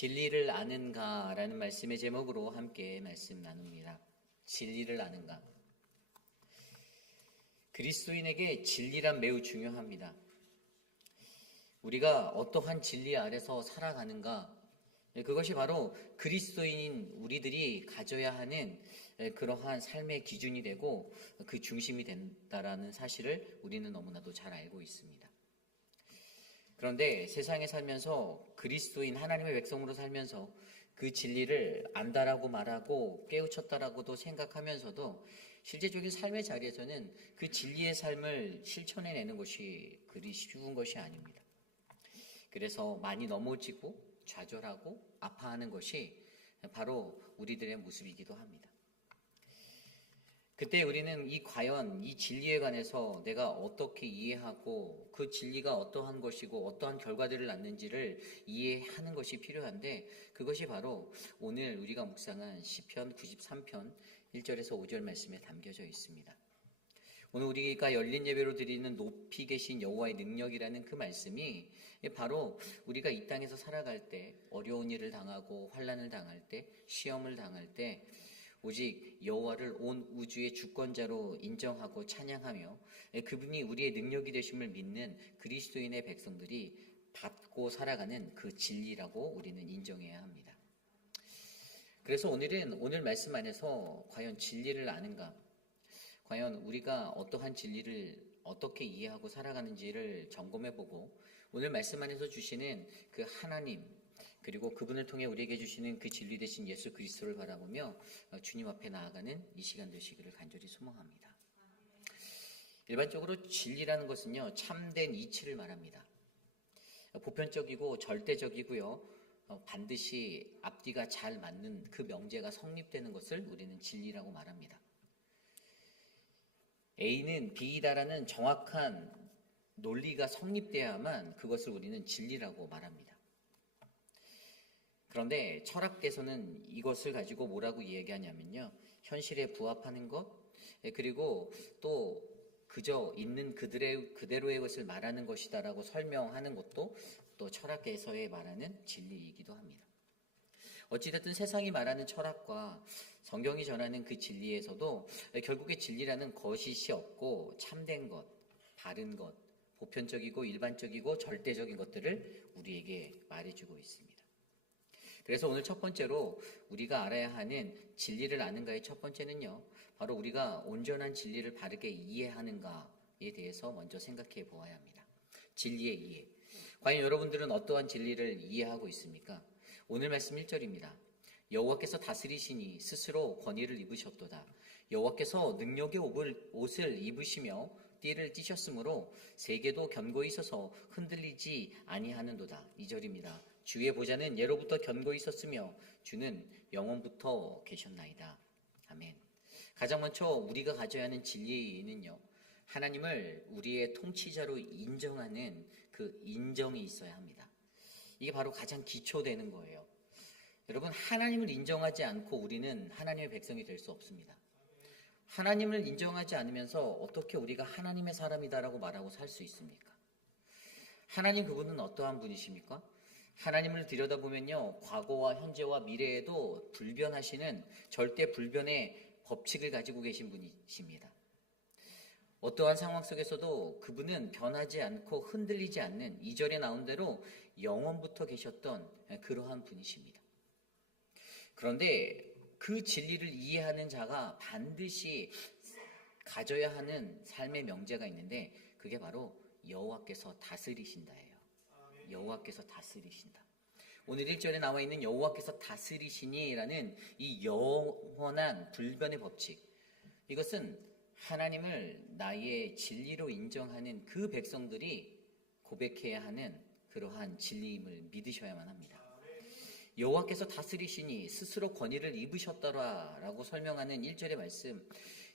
진리를 아는가라는 말씀의 제목으로 함께 말씀 나눕니다. 진리를 아는가. 그리스도인에게 진리란 매우 중요합니다. 우리가 어떠한 진리 아래서 살아가는가, 그것이 바로 그리스도인인 우리들이 가져야 하는 그러한 삶의 기준이 되고 그 중심이 된다라는 사실을 우리는 너무나도 잘 알고 있습니다. 그런데 세상에 살면서 그리스도인 하나님의 백성으로 살면서 그 진리를 안다라고 말하고 깨우쳤다라고도 생각하면서도 실제적인 삶의 자리에서는 그 진리의 삶을 실천해내는 것이 그리 쉬운 것이 아닙니다. 그래서 많이 넘어지고 좌절하고 아파하는 것이 바로 우리들의 모습이기도 합니다. 그때 우리는 과연 이 진리에 관해서 내가 어떻게 이해하고 그 진리가 어떠한 것이고 어떠한 결과들을 낳는지를 이해하는 것이 필요한데, 그것이 바로 오늘 우리가 묵상한 시편 93편 1절에서 5절 말씀에 담겨져 있습니다. 오늘 우리가 열린 예배로 드리는 높이 계신 여호와의 능력이라는 그 말씀이 바로 우리가 이 땅에서 살아갈 때, 어려운 일을 당하고 환난을 당할 때, 시험을 당할 때 오직 여호와를 온 우주의 주권자로 인정하고 찬양하며 그분이 우리의 능력이 되심을 믿는 그리스도인의 백성들이 받고 살아가는 그 진리라고 우리는 인정해야 합니다. 그래서 오늘 말씀 안에서 과연 진리를 아는가, 과연 우리가 어떠한 진리를 어떻게 이해하고 살아가는지를 점검해보고 오늘 말씀 안에서 주시는 그 하나님, 그리고 그분을 통해 우리에게 주시는 그 진리 되신 예수 그리스도를 바라보며 주님 앞에 나아가는 이 시간 되시기를 간절히 소망합니다. 일반적으로 진리라는 것은요, 참된 이치를 말합니다. 보편적이고 절대적이고요, 반드시 앞뒤가 잘 맞는 그 명제가 성립되는 것을 우리는 진리라고 말합니다. A는 B이다라는 정확한 논리가 성립돼야만 그것을 우리는 진리라고 말합니다. 그런데 철학계에서는 이것을 가지고 뭐라고 얘기하냐면요, 현실에 부합하는 것, 그리고 또 그저 있는 그대로의 것을 말하는 것이다라고 설명하는 것도 또 철학계에서의 말하는 진리이기도 합니다. 어찌됐든 세상이 말하는 철학과 성경이 전하는 그 진리에서도 결국에 진리라는 거짓이 없고 참된 것, 바른 것, 보편적이고 일반적이고 절대적인 것들을 우리에게 말해주고 있습니다. 그래서 오늘 첫 번째로 우리가 알아야 하는 진리를 아는가의 첫 번째는요, 바로 우리가 온전한 진리를 바르게 이해하는가에 대해서 먼저 생각해 보아야 합니다. 진리의 이해. 과연 여러분들은 어떠한 진리를 이해하고 있습니까? 오늘 말씀 1절입니다. 여호와께서 다스리시니 스스로 권위를 입으셨도다. 여호와께서 능력의 옷을 입으시며 띠를 띠셨으므로 세계도 견고히 서서 흔들리지 아니하는도다. 2절입니다. 주의 보좌는 예로부터 견고히 섰으며 주는 영원부터 계셨나이다. 아멘. 가장 먼저 우리가 가져야 하는 진리는요, 하나님을 우리의 통치자로 인정하는 그 인정이 있어야 합니다. 이게 바로 가장 기초되는 거예요. 여러분, 하나님을 인정하지 않고 우리는 하나님의 백성이 될 수 없습니다. 하나님을 인정하지 않으면서 어떻게 우리가 하나님의 사람이다라고 말하고 살 수 있습니까? 하나님 그분은 어떠한 분이십니까? 하나님을 들여다보면요, 과거와 현재와 미래에도 불변하시는 절대 불변의 법칙을 가지고 계신 분이십니다. 어떠한 상황 속에서도 그분은 변하지 않고 흔들리지 않는, 2절에 나온 대로 영원부터 계셨던 그러한 분이십니다. 그런데 그 진리를 이해하는 자가 반드시 가져야 하는 삶의 명제가 있는데, 그게 바로 여호와께서 다스리신다예요. 여호와께서 다스리신다. 오늘 1절에 나와 있는 여호와께서 다스리시니라는 이 영원한 불변의 법칙, 이것은 하나님을 나의 진리로 인정하는 그 백성들이 고백해야 하는 그러한 진리임을 믿으셔야만 합니다. 여호와께서 다스리시니 스스로 권위를 입으셨더라라고 설명하는 1절의 말씀,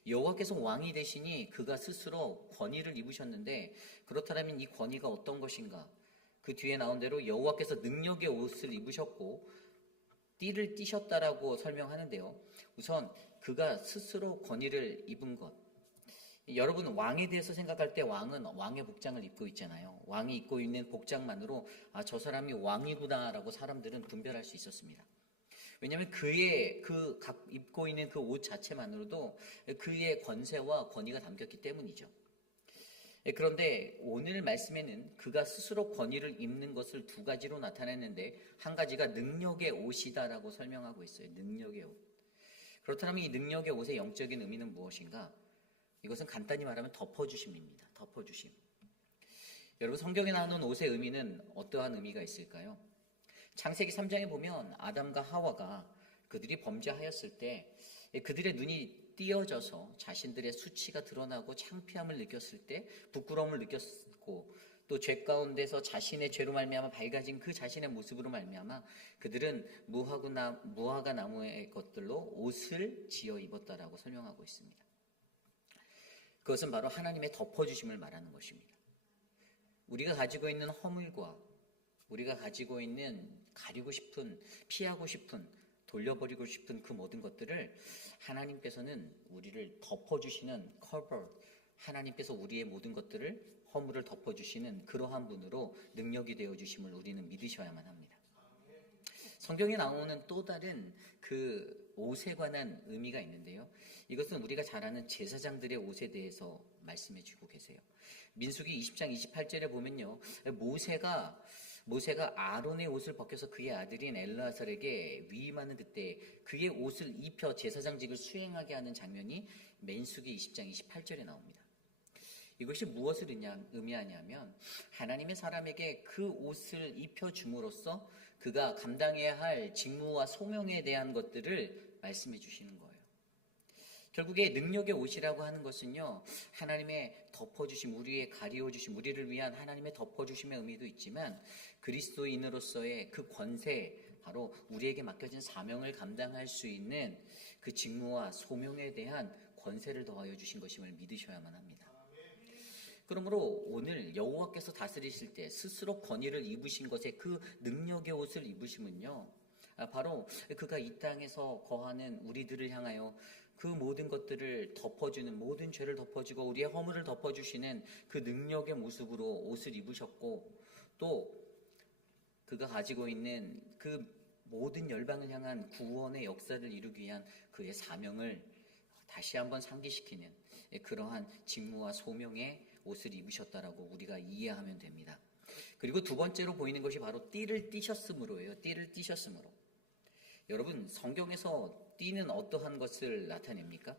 여호와께서 왕이 되시니 그가 스스로 권위를 입으셨는데, 그렇다면 이 권위가 어떤 것인가? 그 뒤에 나온 대로 여호와께서 능력의 옷을 입으셨고 띠를 띠셨다라고 설명하는데요, 우선 그가 스스로 권위를 입은 것, 여러분 왕에 대해서 생각할 때 왕은 왕의 복장을 입고 있잖아요. 왕이 입고 있는 복장만으로 저 사람이 왕이구나라고 사람들은 분별할 수 있었습니다. 왜냐하면 그의 입고 있는 그 옷 자체만으로도 그의 권세와 권위가 담겼기 때문이죠. 그런데 오늘 말씀에는 그가 스스로 권위를 입는 것을 두 가지로 나타냈는데 한 가지가 능력의 옷이다라고 설명하고 있어요. 능력의 옷. 그렇다면 이 능력의 옷의 영적인 의미는 무엇인가? 이것은 간단히 말하면 덮어주심입니다. 덮어주심. 여러분 성경에 나오는 옷의 의미는 어떠한 의미가 있을까요? 창세기 3장에 보면 아담과 하와가 그들이 범죄하였을 때 그들의 눈이 띄어져서 자신들의 수치가 드러나고 창피함을 느꼈을 때 부끄러움을 느꼈고 또 죄 가운데서 자신의 죄로 말미암아 밝아진 그 자신의 모습으로 말미암아 그들은 무화과 나무의 것들로 옷을 지어 입었다라고 설명하고 있습니다. 그것은 바로 하나님의 덮어주심을 말하는 것입니다. 우리가 가지고 있는 허물과 우리가 가지고 있는 가리고 싶은, 피하고 싶은, 돌려버리고 싶은 그 모든 것들을 하나님께서는 우리를 덮어주시는 커버, 하나님께서 우리의 모든 것들을 허물을 덮어주시는 그러한 분으로 능력이 되어주심을 우리는 믿으셔야만 합니다. 성경에 나오는 또 다른 그 옷에 관한 의미가 있는데요. 이것은 우리가 잘 아는 제사장들의 옷에 대해서 말씀해 주고 계세요. 민수기 20장 28절에 보면요. 모세가 아론의 옷을 벗겨서 그의 아들인 엘르아살에게 위임하는 그때 그의 옷을 입혀 제사장직을 수행하게 하는 장면이 민수기 20장 28절에 나옵니다. 이것이 무엇을 의미하냐면 하나님의 사람에게 그 옷을 입혀줌으로써 그가 감당해야 할 직무와 소명에 대한 것들을 말씀해 주시는 거예요. 결국에 능력의 옷이라고 하는 것은요, 하나님의 덮어주심, 우리의 가리워주심, 우리를 위한 하나님의 덮어주심의 의미도 있지만 그리스도인으로서의 그 권세, 바로 우리에게 맡겨진 사명을 감당할 수 있는 그 직무와 소명에 대한 권세를 더하여 주신 것임을 믿으셔야만 합니다. 그러므로 오늘 여호와께서 다스리실 때 스스로 권위를 입으신 것에 그 능력의 옷을 입으심은요, 바로 그가 이 땅에서 거하는 우리들을 향하여 그 모든 것들을 덮어주는, 모든 죄를 덮어주고 우리의 허물을 덮어주시는 그 능력의 모습으로 옷을 입으셨고, 또 그가 가지고 있는 그 모든 열방을 향한 구원의 역사를 이루기 위한 그의 사명을 다시 한번 상기시키는 그러한 직무와 소명의 옷을 입으셨다라고 우리가 이해하면 됩니다. 그리고 두 번째로 보이는 것이 바로 띠를 띠셨으므로예요. 띠를 띠셨으므로. 여러분, 성경에서 띠는 어떠한 것을 나타냅니까?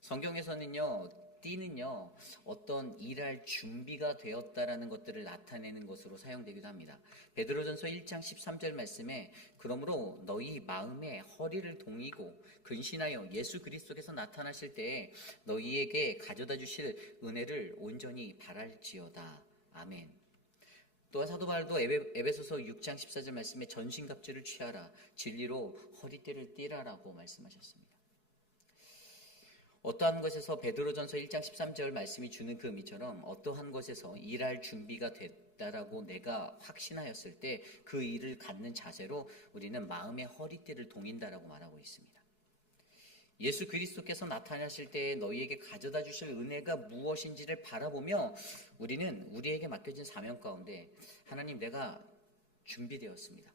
성경에서는요, 띠는요, 어떤 일할 준비가 되었다라는 것들을 나타내는 것으로 사용되기도 합니다. 베드로전서 1장 13절 말씀에 그러므로 너희 마음에 허리를 동이고 근신하여 예수 그리스도께서 나타나실 때에 너희에게 가져다 주실 은혜를 온전히 바랄지어다. 아멘. 또한 사도 바울도 에베소서 6장 14절 말씀에 전신갑주를 취하라. 진리로 허리띠를 띠라라고 말씀하셨습니다. 어떠한 것에서 베드로전서 1장 13절 말씀이 주는 그 의미처럼 어떠한 것에서 일할 준비가 됐다라고 내가 확신하였을 때 그 일을 갖는 자세로 우리는 마음의 허리띠를 동인다라고 말하고 있습니다. 예수 그리스도께서 나타나실 때 너희에게 가져다 주실 은혜가 무엇인지를 바라보며 우리는 우리에게 맡겨진 사명 가운데 하나님, 내가 준비되었습니다.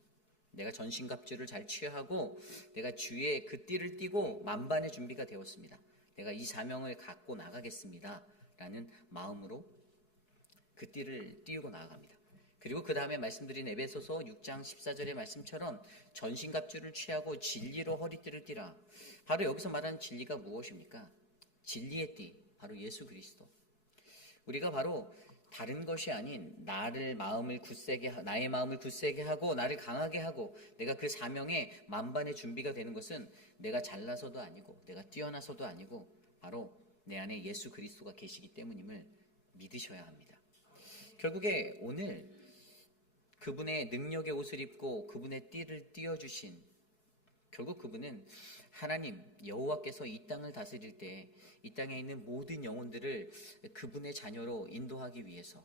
내가 전신갑주를 잘 취하고 내가 주의 그 띠를 띠고 만반의 준비가 되었습니다. 내가 이 사명을 갖고 나가겠습니다. 라는 마음으로 그 띠를 띄우고 나아갑니다. 그리고 그 다음에 말씀드린 에베소서 6장 14절의 말씀처럼 전신갑주를 취하고 진리로 허리띠를 띠라. 바로 여기서 말하는 진리가 무엇입니까? 진리의 띠, 바로 예수 그리스도. 우리가 바로 다른 것이 아닌 나의 마음을 굳세게 하고 나를 강하게 하고 내가 그 사명에 만반의 준비가 되는 것은 내가 잘나서도 아니고 내가 뛰어나서도 아니고 바로 내 안에 예수 그리스도가 계시기 때문임을 믿으셔야 합니다. 결국에 오늘 그분의 능력의 옷을 입고 그분의 띠를 띄워주신, 결국 그분은 하나님 여호와께서 이 땅을 다스릴 때 이 땅에 있는 모든 영혼들을 그분의 자녀로 인도하기 위해서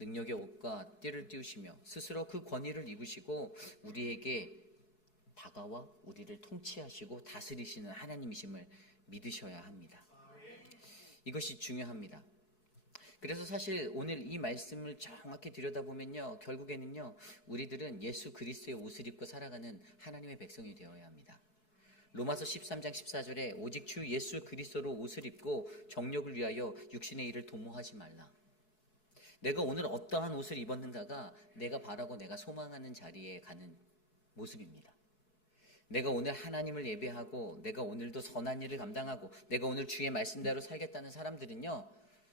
능력의 옷과 띠를 띄우시며 스스로 그 권위를 입으시고 우리에게 다가와 우리를 통치하시고 다스리시는 하나님이심을 믿으셔야 합니다. 이것이 중요합니다. 그래서 사실 오늘 이 말씀을 정확히 들여다보면요, 결국에는요, 우리들은 예수 그리스도의 옷을 입고 살아가는 하나님의 백성이 되어야 합니다. 로마서 13장 14절에 오직 주 예수 그리스도로 옷을 입고 정욕을 위하여 육신의 일을 도모하지 말라. 내가 오늘 어떠한 옷을 입었는가가 내가 바라고 내가 소망하는 자리에 가는 모습입니다. 내가 오늘 하나님을 예배하고 내가 오늘도 선한 일을 감당하고 내가 오늘 주의 말씀대로 살겠다는 사람들은요,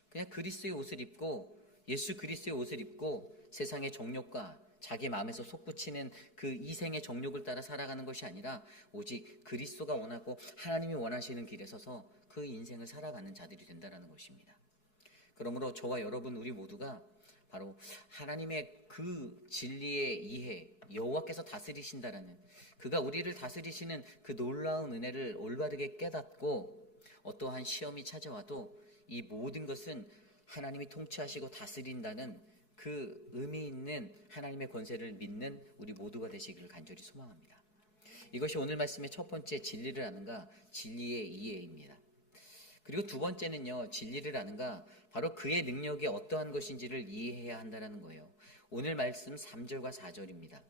그냥 그리스도의 옷을 입고 예수 그리스도의 옷을 입고 세상의 정욕과 자기 마음에서 솟구치는 그 이생의 정욕을 따라 살아가는 것이 아니라 오직 그리스도가 원하고 하나님이 원하시는 길에 서서 그 인생을 살아가는 자들이 된다는 것입니다. 그러므로 저와 여러분 우리 모두가 바로 하나님의 그 진리의 이해, 여호와께서 다스리신다라는, 그가 우리를 다스리시는 그 놀라운 은혜를 올바르게 깨닫고 어떠한 시험이 찾아와도 이 모든 것은 하나님이 통치하시고 다스린다는 그 의미 있는 하나님의 권세를 믿는 우리 모두가 되시기를 간절히 소망합니다. 이것이 오늘 말씀의 첫 번째 진리를 아는가, 진리의 이해입니다. 그리고 두 번째는요, 진리를 아는가, 바로 그의 능력이 어떠한 것인지를 이해해야 한다는 거예요. 오늘 말씀 3절과 4절입니다.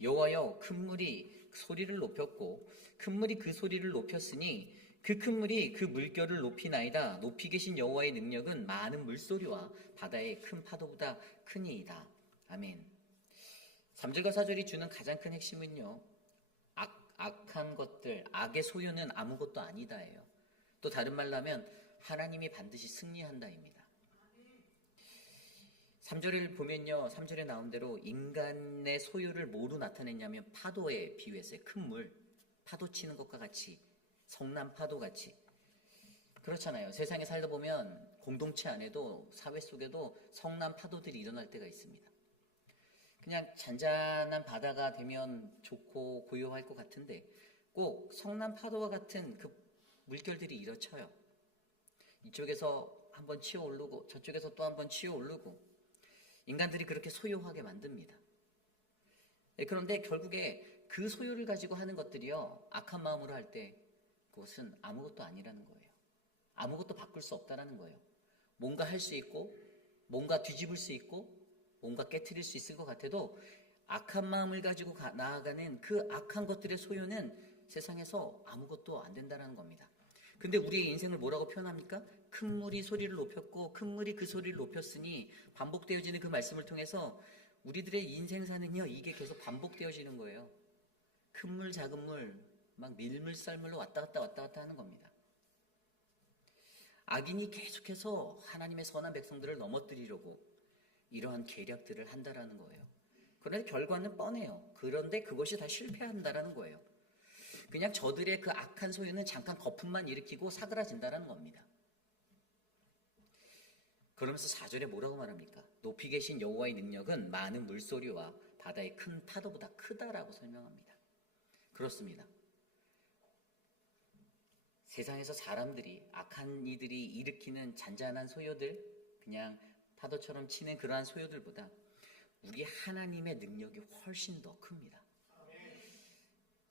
여호와여, 큰 물이 소리를 높였고 큰 물이 그 소리를 높였으니 그 큰 물이 그 물결을 높이나이다. 높이 계신 여호와의 능력은 많은 물소리와 바다의 큰 파도보다 크니이다. 아멘. 3절과 4절이 주는 가장 큰 핵심은요, 악한 것들, 악의 소유는 아무것도 아니다예요. 또 다른 말로 하면 하나님이 반드시 승리한다입니다. 3절을 보면요, 3절에 나온 대로 인간의 소유를 뭐로 나타냈냐면 파도에 비유했어요. 큰 물, 파도 치는 것과 같이, 성난 파도 같이. 그렇잖아요. 세상에 살다 보면 공동체 안에도 사회 속에도 성난 파도들이 일어날 때가 있습니다. 그냥 잔잔한 바다가 되면 좋고 고요할 것 같은데 꼭 성난 파도와 같은 그 물결들이 일어쳐요. 이쪽에서 한번 치어 오르고 저쪽에서 또 한번 치어 오르고 인간들이 그렇게 소요하게 만듭니다. 그런데 결국에 그 소유를 가지고 하는 것들이요, 악한 마음으로 할 때 그것은 아무것도 아니라는 거예요. 아무것도 바꿀 수 없다라는 거예요. 뭔가 할 수 있고 뭔가 뒤집을 수 있고 뭔가 깨트릴 수 있을 것 같아도 악한 마음을 가지고 나아가는 그 악한 것들의 소유는 세상에서 아무것도 안 된다는 겁니다. 근데 우리의 인생을 뭐라고 표현합니까? 큰 물이 소리를 높였고 큰 물이 그 소리를 높였으니, 반복되어지는 그 말씀을 통해서 우리들의 인생사는요, 이게 계속 반복되어지는 거예요. 큰 물 작은 물 막 밀물썰물로 왔다 갔다 하는 겁니다. 악인이 계속해서 하나님의 선한 백성들을 넘어뜨리려고 이러한 계략들을 한다라는 거예요. 그런데 결과는 뻔해요. 그런데 그것이 다 실패한다라는 거예요. 그냥 저들의 그 악한 소유는 잠깐 거품만 일으키고 사그라진다라는 겁니다. 그러면서 4절에 뭐라고 말합니까? 높이 계신 여호와의 능력은 많은 물소리와 바다의 큰 파도보다 크다라고 설명합니다. 그렇습니다. 세상에서 사람들이, 악한 이들이 일으키는 잔잔한 소요들, 그냥 파도처럼 치는 그러한 소요들보다 우리 하나님의 능력이 훨씬 더 큽니다.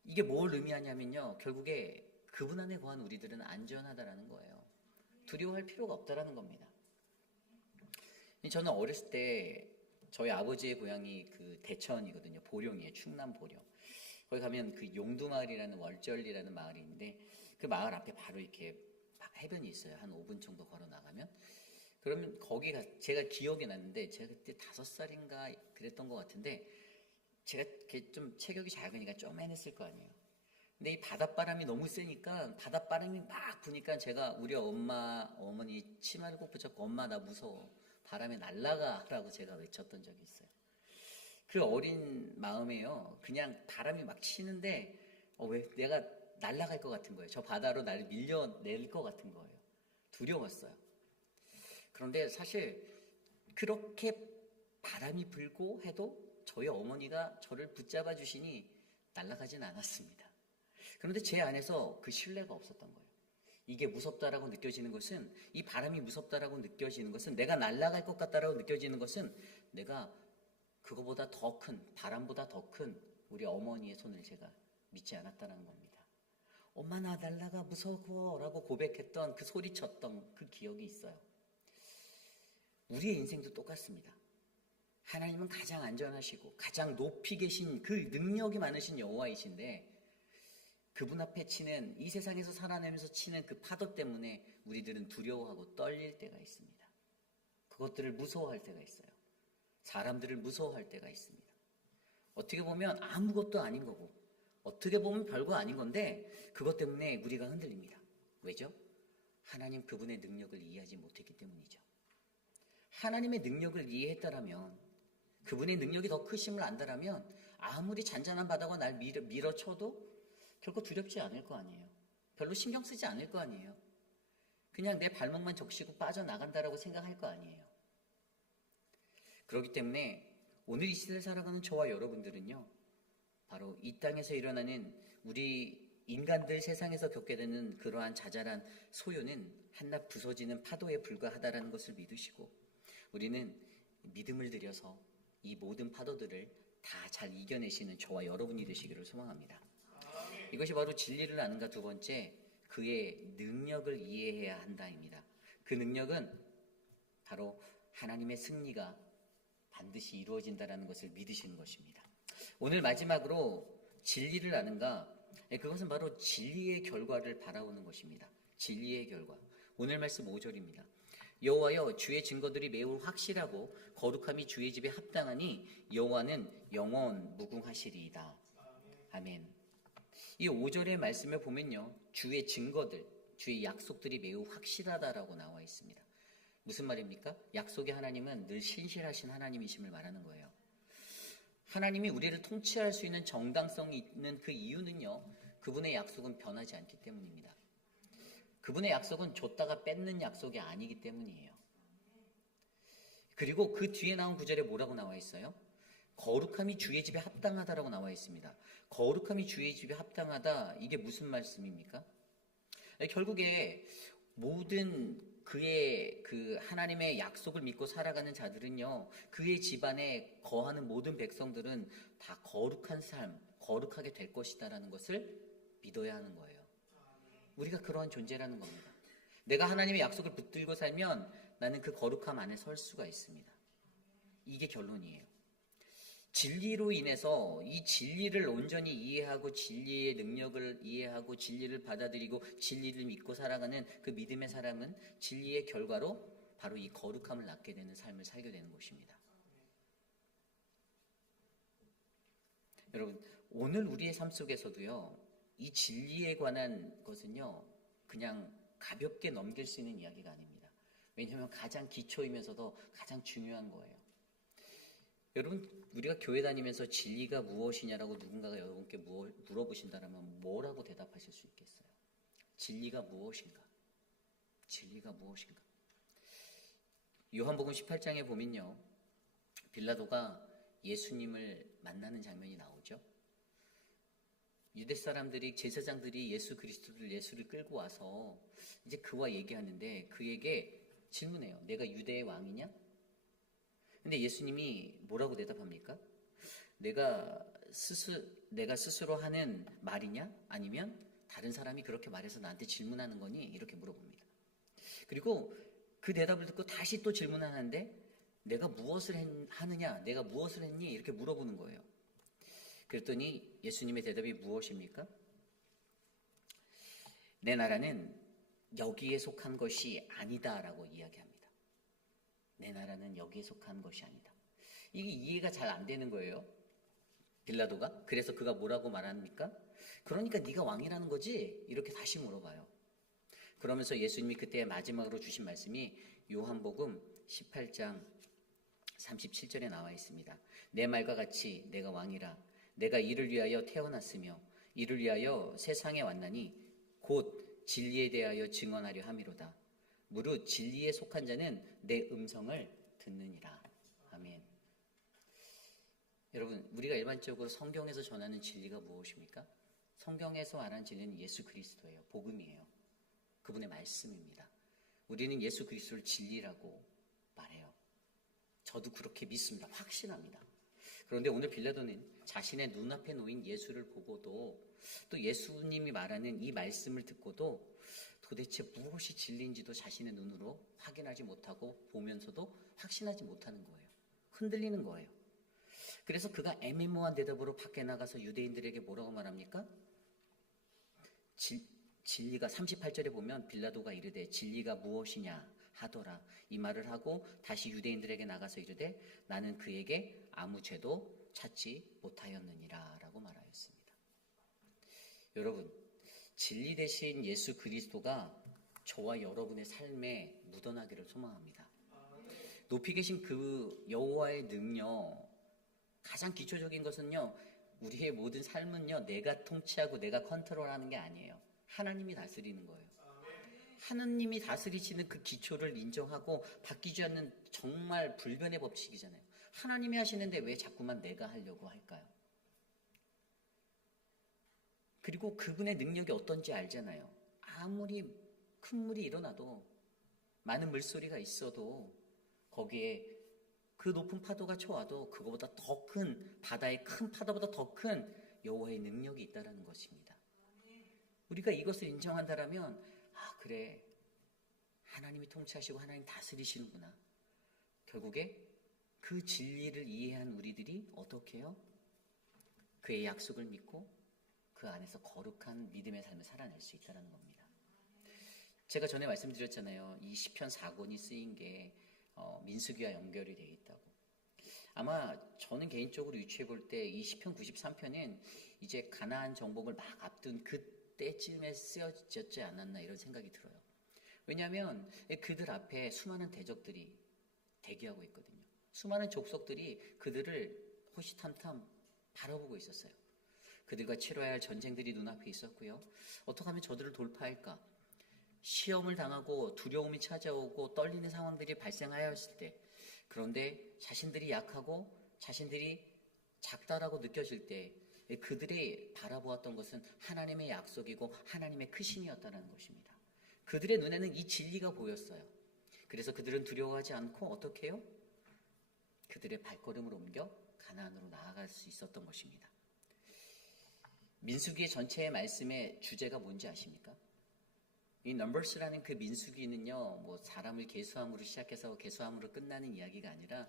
이게 뭘 의미하냐면요, 결국에 그분 안에 거한 우리들은 안전하다라는 거예요. 두려워할 필요가 없다라는 겁니다. 저는 어렸을 때 저희 아버지의 고향이 그 대천이거든요. 보령이에요. 충남 보령. 거기 가면 그 용두마을이라는 월절리라는 마을이 있는데 그 마을 앞에 바로 이렇게 해변이 있어요. 한 5분 정도 걸어 나가면. 그러면 거기가 제가 기억이 났는데 제가 그때 5살인가 그랬던 것 같은데 제가 좀 체격이 작으니까 쪼맨했을 거 아니에요. 근데 이 바닷바람이 너무 세니까 바닷바람이 막 부니까 제가 우리 어머니 치마를 꼭 붙잡고 엄마 나 무서워. 바람에 날아가라고 제가 외쳤던 적이 있어요. 그 어린 마음에요. 그냥 바람이 막 치는데 왜 내가 날아갈 것 같은 거예요. 저 바다로 나를 밀려낼 것 같은 거예요. 두려웠어요. 그런데 사실 그렇게 바람이 불고 해도 저희 어머니가 저를 붙잡아 주시니 날아가진 않았습니다. 그런데 제 안에서 그 신뢰가 없었던 거예요. 이게 무섭다라고 느껴지는 것은, 이 바람이 무섭다라고 느껴지는 것은, 내가 날아갈 것 같다라고 느껴지는 것은 내가 그거보다 더 큰, 바람보다 더 큰 우리 어머니의 손을 제가 믿지 않았다는 겁니다. 엄마 나 날라가 무서워 라고 고백했던 그 소리쳤던 그 기억이 있어요. 우리의 인생도 똑같습니다. 하나님은 가장 안전하시고 가장 높이 계신 그 능력이 많으신 여호와이신데 그분 앞에 치는 이 세상에서 살아내면서 치는 그 파도 때문에 우리들은 두려워하고 떨릴 때가 있습니다. 그것들을 무서워할 때가 있어요. 사람들을 무서워할 때가 있습니다. 어떻게 보면 아무것도 아닌 거고 어떻게 보면 별거 아닌 건데 그것 때문에 우리가 흔들립니다. 왜죠? 하나님 그분의 능력을 이해하지 못했기 때문이죠. 하나님의 능력을 이해했다라면 그분의 능력이 더 크심을 안다라면 아무리 잔잔한 바다가 날 밀어쳐도 결코 두렵지 않을 거 아니에요. 별로 신경 쓰지 않을 거 아니에요. 그냥 내 발목만 적시고 빠져나간다라고 생각할 거 아니에요. 그렇기 때문에 오늘 이 시대를 살아가는 저와 여러분들은요, 바로 이 땅에서 일어나는 우리 인간들 세상에서 겪게 되는 그러한 자잘한 소요는 한낱 부서지는 파도에 불과하다라는 것을 믿으시고 우리는 믿음을 들여서 이 모든 파도들을 다 잘 이겨내시는 저와 여러분이 되시기를 소망합니다. 이것이 바로 진리를 아는가 두 번째, 그의 능력을 이해해야 한다입니다. 그 능력은 바로 하나님의 승리가 반드시 이루어진다는 것을 믿으시는 것입니다. 오늘 마지막으로 진리를 아는가, 그것은 바로 진리의 결과를 바라보는 것입니다. 진리의 결과. 오늘 말씀 5절입니다. 여호와여 주의 증거들이 매우 확실하고 거룩함이 주의 집에 합당하니 여호와는 영원 무궁하시리이다. 아멘. 이 5절의 말씀을 보면요, 주의 증거들, 주의 약속들이 매우 확실하다라고 나와 있습니다. 무슨 말입니까? 약속의 하나님은 늘 신실하신 하나님이심을 말하는 거예요. 하나님이 우리를 통치할 수 있는 정당성이 있는 그 이유는요, 그분의 약속은 변하지 않기 때문입니다. 그분의 약속은 줬다가 뺏는 약속이 아니기 때문이에요. 그리고 그 뒤에 나온 구절에 뭐라고 나와 있어요? 거룩함이 주의 집에 합당하다라고 나와 있습니다. 거룩함이 주의 집에 합당하다, 이게 무슨 말씀입니까? 결국에 모든 그의 그 하나님의 약속을 믿고 살아가는 자들은요, 그의 집안에 거하는 모든 백성들은 다 거룩한 삶, 거룩하게 될 것이다라는 것을 믿어야 하는 거예요. 우리가 그러한 존재라는 겁니다. 내가 하나님의 약속을 붙들고 살면 나는 그 거룩함 안에 설 수가 있습니다. 이게 결론이에요. 진리로 인해서 이 진리를 온전히 이해하고 진리의 능력을 이해하고 진리를 받아들이고 진리를 믿고 살아가는 그 믿음의 사람은 진리의 결과로 바로 이 거룩함을 낳게 되는 삶을 살게 되는 것입니다. 여러분, 오늘 우리의 삶 속에서도요, 이 진리에 관한 것은요, 그냥 가볍게 넘길 수 있는 이야기가 아닙니다. 왜냐하면 가장 기초이면서도 가장 중요한 거예요. 여러분, 우리가 교회 다니면서 진리가 무엇이냐라고 누군가가 여러분께 물어보신다면 뭐라고 대답하실 수 있겠어요? 진리가 무엇인가? 진리가 무엇인가? 요한복음 18장에 보면요, 빌라도가 예수님을 만나는 장면이 나오죠. 유대 사람들이, 제사장들이 예수를 끌고 와서 이제 그와 얘기하는데 그에게 질문해요. 내가 유대의 왕이냐? 근데 예수님이 뭐라고 대답합니까? 내가 스스로 하는 말이냐? 아니면 다른 사람이 그렇게 말해서 나한테 질문하는 거니? 이렇게 물어봅니다. 그리고 그 대답을 듣고 다시 또 질문하는데 내가 무엇을 하느냐? 내가 무엇을 했니? 이렇게 물어보는 거예요. 그랬더니 예수님의 대답이 무엇입니까? 내 나라는 여기에 속한 것이 아니다라고 이야기합니다. 내 나라는 여기에 속한 것이 아니다. 이게 이해가 잘 안 되는 거예요. 빌라도가. 그래서 그가 뭐라고 말합니까? 그러니까 네가 왕이라는 거지? 이렇게 다시 물어봐요. 그러면서 예수님이 그때 마지막으로 주신 말씀이 요한복음 18장 37절에 나와 있습니다. 내 말과 같이 내가 왕이라. 내가 이를 위하여 태어났으며 이를 위하여 세상에 왔나니 곧 진리에 대하여 증언하려 함이로다. 무릇 진리에 속한 자는 내 음성을 듣느니라. 아멘. 여러분, 우리가 일반적으로 성경에서 전하는 진리가 무엇입니까? 성경에서 말하는 진리는 예수 그리스도예요. 복음이에요. 그분의 말씀입니다. 우리는 예수 그리스도를 진리라고 말해요. 저도 그렇게 믿습니다. 확신합니다. 그런데 오늘 빌라도는 자신의 눈앞에 놓인 예수를 보고도 또 예수님이 말하는 이 말씀을 듣고도 도대체 무엇이 진리인지도 자신의 눈으로 확인하지 못하고 보면서도 확신하지 못하는 거예요. 흔들리는 거예요. 그래서 그가 애매모호한 대답으로 밖에 나가서 유대인들에게 뭐라고 말합니까? 진리가 38절에 보면 빌라도가 이르되 진리가 무엇이냐 하더라. 이 말을 하고 다시 유대인들에게 나가서 이르되 나는 그에게 아무 죄도 찾지 못하였느니라 라고 말하였습니다. 여러분, 진리 대신 예수 그리스도가 저와 여러분의 삶에 묻어나기를 소망합니다. 높이 계신 그 여호와의 능력, 가장 기초적인 것은요, 우리의 모든 삶은요, 내가 통치하고 내가 컨트롤하는 게 아니에요. 하나님이 다스리는 거예요. 하나님이 다스리시는 그 기초를 인정하고 바뀌지 않는 정말 불변의 법칙이잖아요. 하나님이 하시는데 왜 자꾸만 내가 하려고 할까요? 그리고 그분의 능력이 어떤지 알잖아요. 아무리 큰 물이 일어나도, 많은 물소리가 있어도, 거기에 그 높은 파도가 쳐와도 그거보다 더 큰, 바다의 큰 파도보다 더 큰 여호와의 능력이 있다는 것입니다. 우리가 이것을 인정한다면 그래, 하나님이 통치하시고 하나님 다스리시는구나. 결국에 그 진리를 이해한 우리들이 어떻게 해요? 그의 약속을 믿고 그 안에서 거룩한 믿음의 삶을 살아낼 수 있다는 겁니다. 제가 전에 말씀드렸잖아요. 이 시편 4권이 쓰인 게 민수기와 연결이 되어 있다고. 아마 저는 개인적으로 유추해 볼 때 이 시편 93편은 이제 가나안 정복을 막 앞둔 그때쯤에 쓰여졌지 않았나 이런 생각이 들어요. 왜냐하면 그들 앞에 수많은 대적들이 대기하고 있거든요. 수많은 족속들이 그들을 호시탐탐 바라보고 있었어요. 그들과 치러야 할 전쟁들이 눈앞에 있었고요. 어떻게 하면 저들을 돌파할까? 시험을 당하고 두려움이 찾아오고 떨리는 상황들이 발생하였을 때, 그런데 자신들이 약하고 자신들이 작다라고 느껴질 때 그들이 바라보았던 것은 하나님의 약속이고 하나님의 크심이었다는 것입니다. 그들의 눈에는 이 진리가 보였어요. 그래서 그들은 두려워하지 않고 어떻게 해요? 그들의 발걸음을 옮겨 가나안으로 나아갈 수 있었던 것입니다. 민수기 전체의 말씀의 주제가 뭔지 아십니까? 이 넘버스라는 그 민수기는요, 뭐 사람을 계수함으로 시작해서 계수함으로 끝나는 이야기가 아니라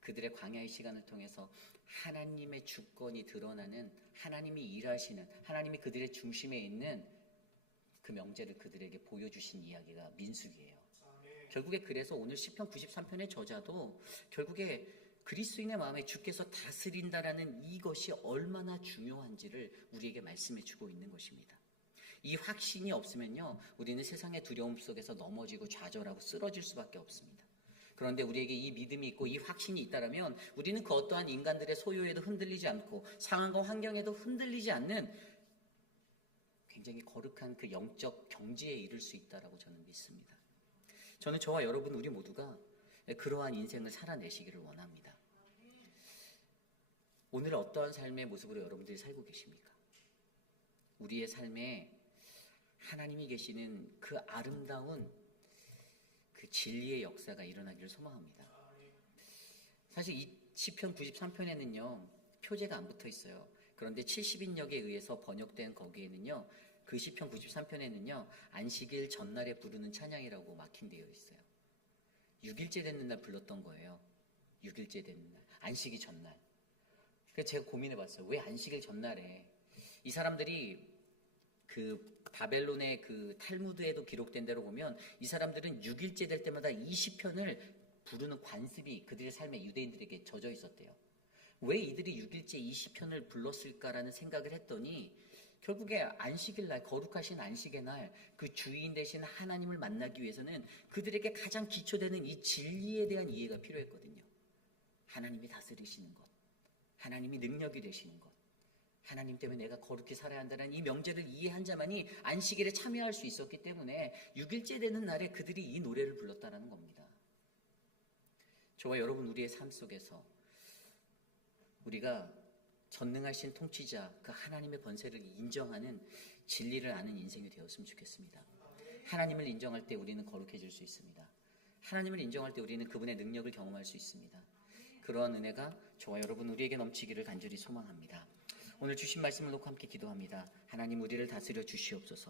그들의 광야의 시간을 통해서 하나님의 주권이 드러나는, 하나님이 일하시는, 하나님이 그들의 중심에 있는 그 명제를 그들에게 보여주신 이야기가 민수기예요. 결국에 그래서 오늘 시편 93편의 저자도 결국에 그리스도인의 마음에 주께서 다스린다라는 이것이 얼마나 중요한지를 우리에게 말씀해 주고 있는 것입니다. 이 확신이 없으면요, 우리는 세상의 두려움 속에서 넘어지고 좌절하고 쓰러질 수밖에 없습니다. 그런데 우리에게 이 믿음이 있고 이 확신이 있다면 우리는 그 어떠한 인간들의 소요에도 흔들리지 않고 상황과 환경에도 흔들리지 않는 굉장히 거룩한 그 영적 경지에 이를 수 있다라고 저는 믿습니다. 저는 저와 여러분 우리 모두가 그러한 인생을 살아내시기를 원합니다. 오늘 어떠한 삶의 모습으로 여러분들이 살고 계십니까? 우리의 삶에 하나님이 계시는 그 아름다운 그 진리의 역사가 일어나기를 소망합니다. 사실 이 시편 93편에는요, 표제가 안 붙어 있어요. 그런데 70인역에 의해서 번역된 거기에는요, 그 시편 93편에는요, 안식일 전날에 부르는 찬양이라고 마킹되어 있어요. 6일째 되는 날 불렀던 거예요. 6일째 되는 날, 안식일 전날. 그래서 제가 고민해 봤어요. 왜 안식일 전날에? 이 사람들이 그 바벨론의 그 탈무드에도 기록된 대로 보면 이 사람들은 6일째 될 때마다 이 시편을 부르는 관습이 그들의 삶에 유대인들에게 젖어 있었대요. 왜 이들이 6일째 이 시편을 불렀을까라는 생각을 했더니 결국에 안식일 날, 거룩하신 안식의 날, 그 주인 되신 하나님을 만나기 위해서는 그들에게 가장 기초되는 이 진리에 대한 이해가 필요했거든요. 하나님이 다스리시는 것, 하나님이 능력이 되시는 것, 하나님 때문에 내가 거룩히 살아야 한다는 이 명제를 이해한 자만이 안식일에 참여할 수 있었기 때문에 6일째 되는 날에 그들이 이 노래를 불렀다는 겁니다. 저와 여러분 우리의 삶 속에서 우리가 전능하신 통치자 그 하나님의 권세를 인정하는 진리를 아는 인생이 되었으면 좋겠습니다. 하나님을 인정할 때 우리는 거룩해질 수 있습니다. 하나님을 인정할 때 우리는 그분의 능력을 경험할 수 있습니다. 그러한 은혜가 저와 여러분 우리에게 넘치기를 간절히 소망합니다. 오늘 주신 말씀을 놓고 함께 기도합니다. 하나님, 우리를 다스려 주시옵소서.